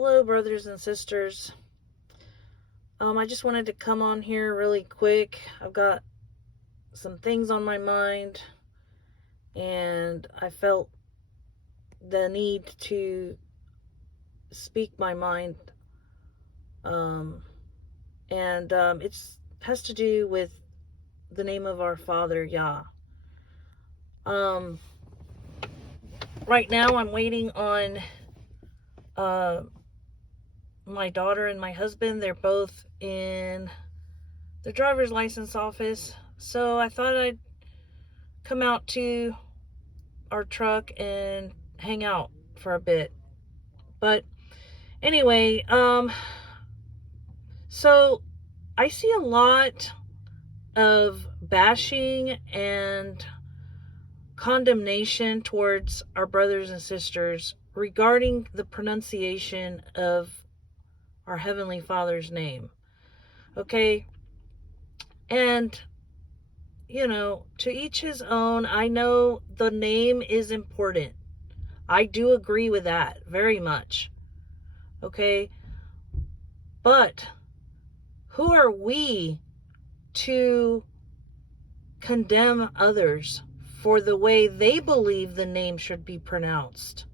Hello, brothers and sisters. I just wanted to come on here really quick. I've got some things on my mind, and I felt the need to speak my mind. It has to do with the name of our Father, Yah. Right now, I'm waiting on my daughter and my husband. They're both in the driver's license office, so I thought I'd come out to our truck and hang out for a bit. But anyway, so I see a lot of bashing and condemnation towards our brothers and sisters regarding the pronunciation of our Heavenly Father's name. Okay? And, to each his own. I know the name is important. I do agree with that very much. Okay? But who are we to condemn others for the way they believe the name should be pronounced?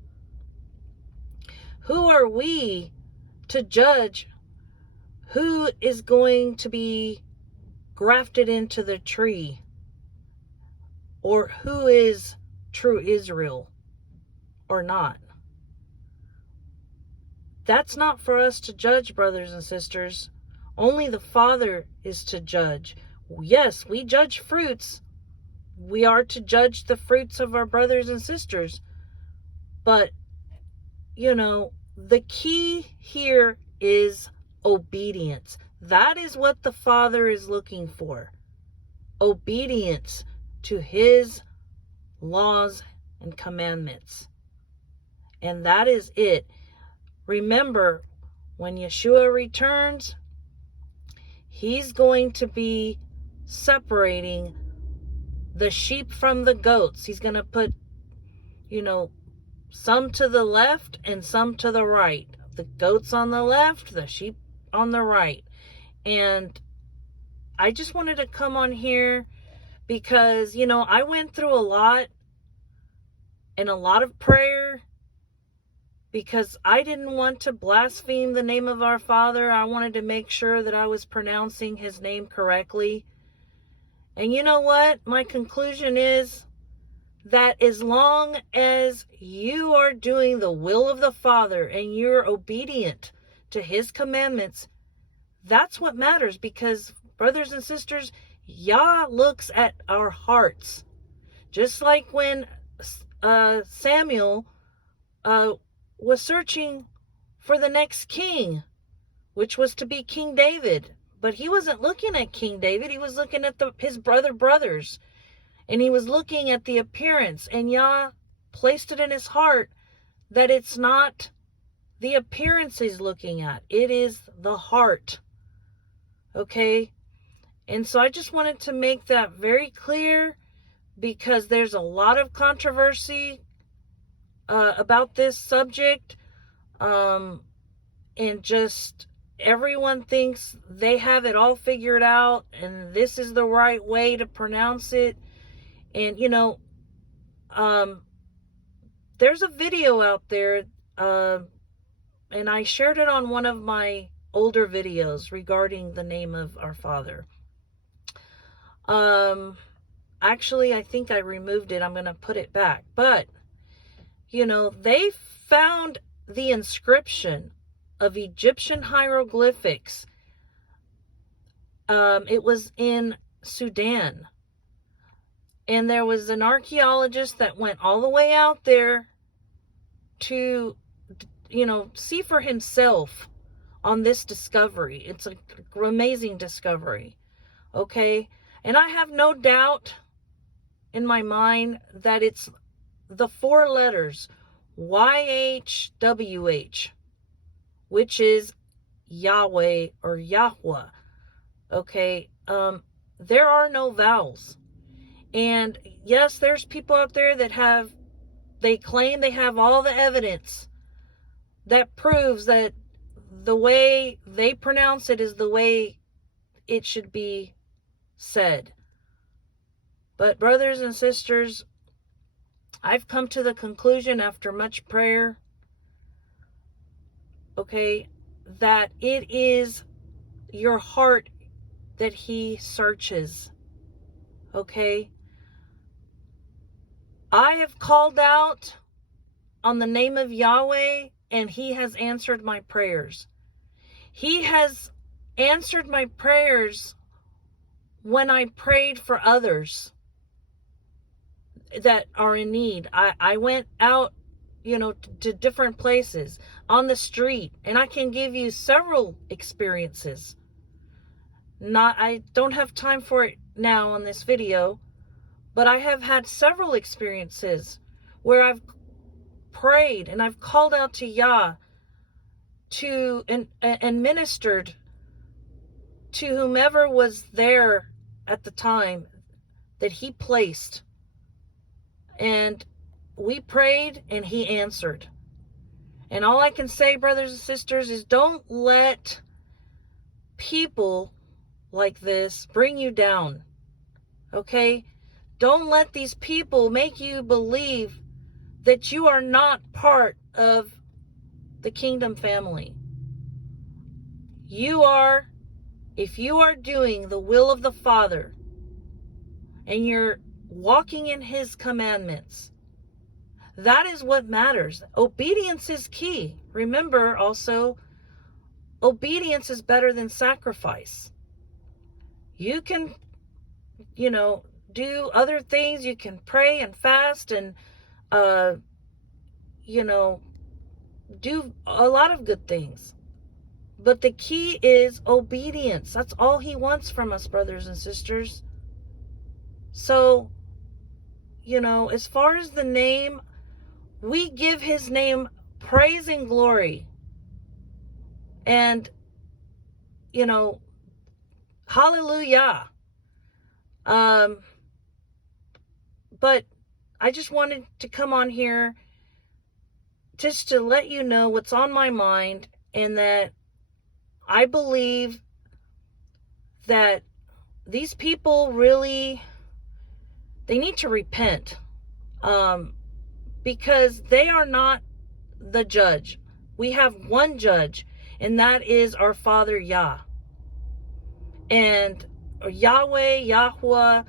Who are we to judge who is going to be grafted into the tree, or who is true Israel or not? That's not for us to judge, brothers and sisters. Only the Father is to judge. Yes, we judge fruits. We are to judge the fruits of our brothers and sisters. But, the key here is obedience. That is what the Father is looking for. Obedience to His laws and commandments. And that is it. Remember, when Yeshua returns, He's going to be separating the sheep from the goats. He's going to put, some to the left and some to the right. The goats on the left, the sheep on the right. And I just wanted to come on here because, I went through a lot and a lot of prayer because I didn't want to blaspheme the name of our Father. I wanted to make sure that I was pronouncing His name correctly. And you know what? My conclusion is that as long as you are doing the will of the Father and you're obedient to His commandments, that's what matters. Because, brothers and sisters, Yah looks at our hearts. Just like when Samuel was searching for the next king, which was to be King David. But he wasn't looking at King David. He was looking at his brothers. And he was looking at the appearance. And Yah placed it in his heart that it's not the appearance he's looking at. It is the heart. Okay? And so I just wanted to make that very clear, because there's a lot of controversy about this subject. And just everyone thinks they have it all figured out and this is the right way to pronounce it. And, there's a video out there, and I shared it on one of my older videos regarding the name of our Father. Actually, I think I removed it. I'm going to put it back. But, they found the inscription of Egyptian hieroglyphics. It was in Sudan. And there was an archaeologist that went all the way out there to, see for himself on this discovery. It's an amazing discovery. Okay? And I have no doubt in my mind that it's the 4 letters YHWH, which is Yahweh or Yahweh. Okay? There are no vowels. And yes, there's people out there that they claim they have all the evidence. that proves that the way they pronounce it is the way it should be said. But brothers and sisters, I've come to the conclusion after much prayer, okay, that it is your heart that he searches, okay? I have called out on the name of Yahweh, and he has answered my prayers. He has answered my prayers when I prayed for others that are in need. I went out, to different places on the street, and I can give you several experiences. I don't have time for it now on this video, but I have had several experiences where I've prayed and I've called out to Yah and ministered to whomever was there at the time that he placed. And we prayed and he answered. And all I can say, brothers and sisters, is don't let people like this bring you down. Okay? Don't let these people make you believe that you are not part of the kingdom family. You are, if you are doing the will of the Father and you're walking in his commandments, that is what matters. Obedience is key. Remember also, obedience is better than sacrifice. You can, do other things. You can pray and fast and, do a lot of good things. But the key is obedience. That's all he wants from us, brothers and sisters. So, as far as the name, we give his name praise and glory. And, hallelujah. But I just wanted to come on here just to let you know what's on my mind, and that I believe that these people really, they need to repent, because they are not the judge. We have one judge, and that is our Father Yah. And Yahweh, Yahweh,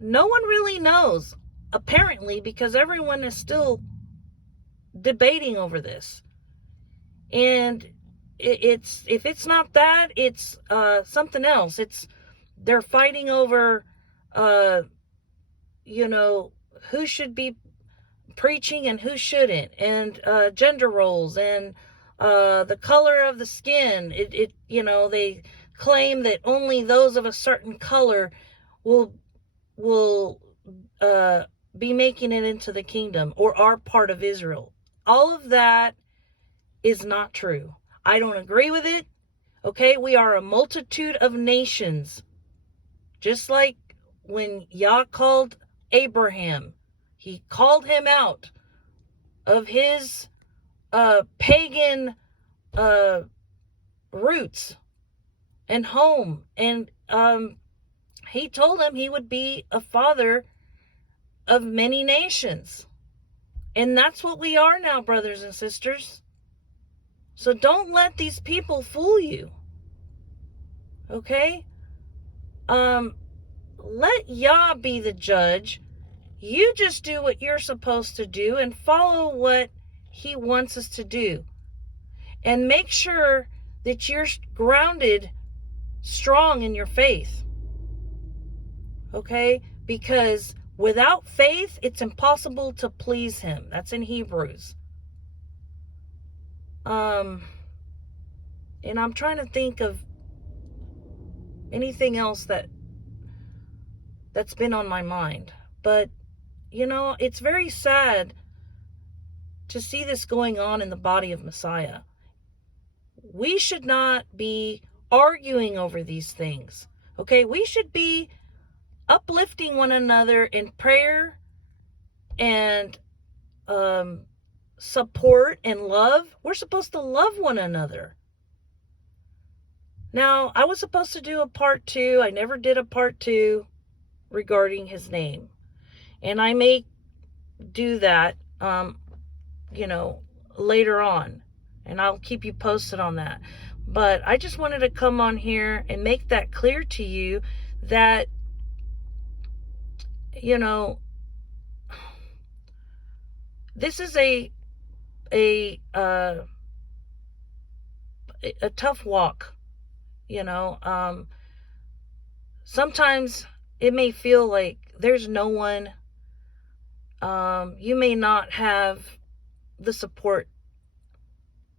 no one really knows, apparently, because everyone is still debating over this. And if it's not that, it's something else. They're fighting over who should be preaching and who shouldn't, and gender roles, and the color of the skin. They claim that only those of a certain color will be making it into the kingdom or are part of Israel. All of that is not true. I don't agree with it. Okay, we are a multitude of nations. Just like when Yah called Abraham, he called him out of his pagan roots and home, and he told him he would be a father of many nations. And that's what we are now, brothers and sisters. So don't let these people fool you. Okay? Let Yah be the judge. You just do what you're supposed to do and follow what he wants us to do. And make sure that you're grounded, strong in your faith. Okay? Because without faith, it's impossible to please him. That's in Hebrews. And I'm trying to think of anything else that's been on my mind. But, it's very sad to see this going on in the body of Messiah. We should not be arguing over these things. Okay? We should be uplifting one another in prayer and support and love. We're supposed to love one another. Now, I was supposed to do a part 2. I never did a part 2 regarding his name. And I may do that, later on. And I'll keep you posted on that. But I just wanted to come on here and make that clear to you that, this is a tough walk. Sometimes it may feel like there's no one. You may not have the support,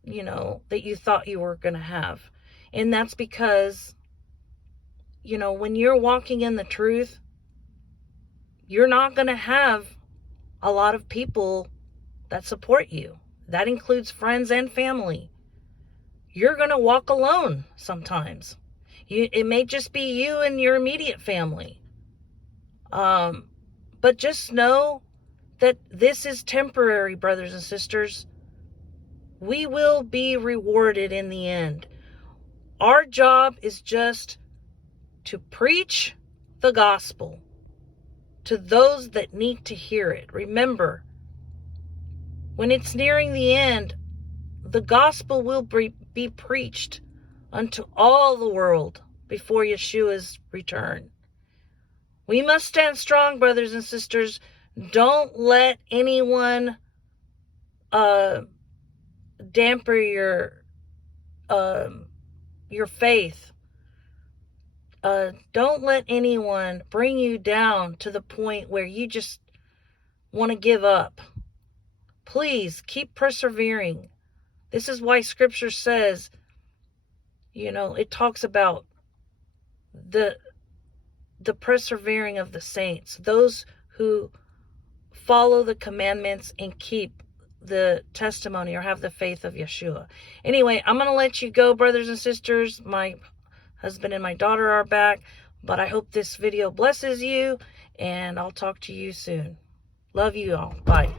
that you thought you were going to have. And that's because, when you're walking in the truth, you're not going to have a lot of people that support you. That includes friends and family. You're going to walk alone sometimes. It may just be you and your immediate family. But just know that this is temporary, brothers and sisters. We will be rewarded in the end. Our job is just to preach the gospel to those that need to hear it. Remember, when it's nearing the end, the gospel will be preached unto all the world before Yeshua's return. We must stand strong, brothers and sisters. Don't let anyone damper your faith. Don't let anyone bring you down to the point where you just want to give up. Please keep persevering. This is why Scripture says, it talks about the persevering of the saints, those who follow the commandments and keep the testimony or have the faith of Yeshua. Anyway, I'm going to let you go, brothers and sisters. My husband and my daughter are back, but I hope this video blesses you, and I'll talk to you soon. Love you all. Bye.